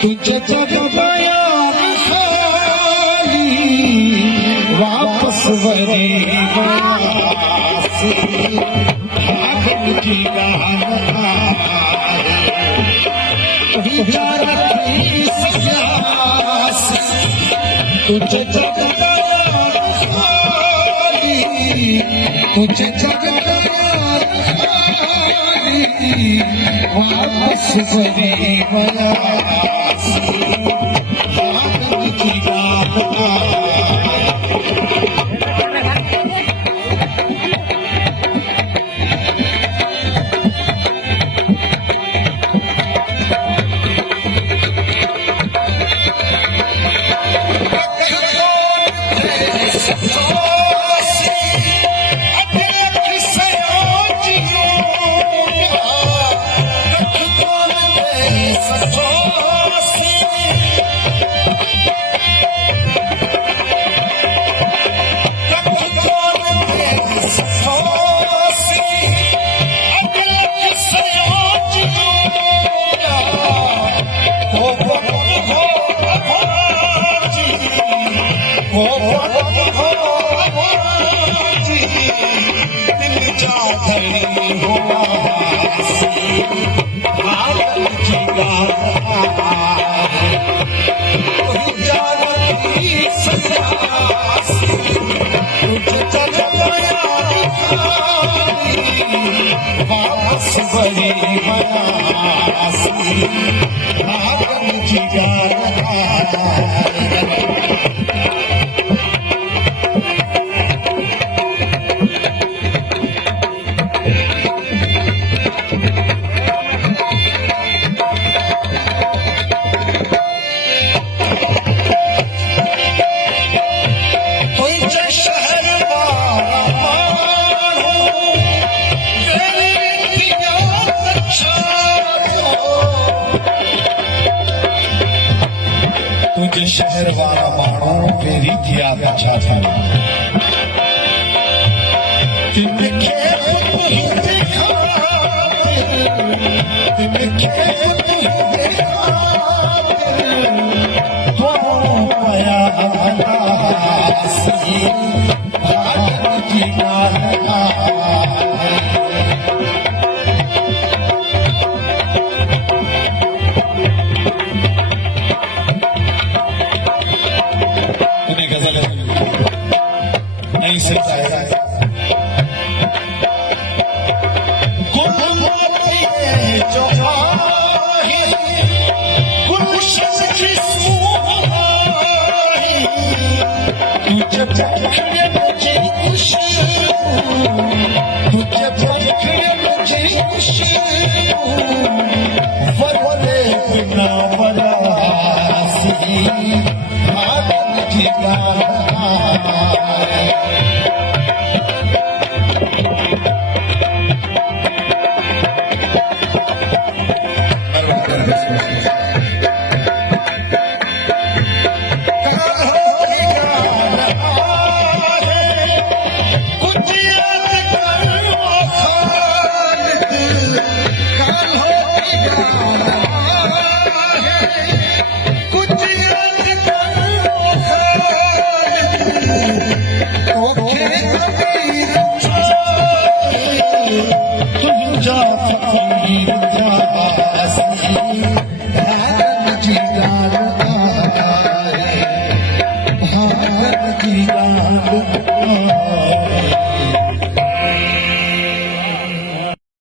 तुझे जब बयान खाली वापस वरी भागन की गान तुझे जब बयान खाली तुझे जब बयान खाली वापस वरी तुझे शहर वाला मानो तेरी किया अच्छा था तुमने खेत ही देखा तुमने खेत ही देखा तो आया सी भागन की गान नहीं सकता है जो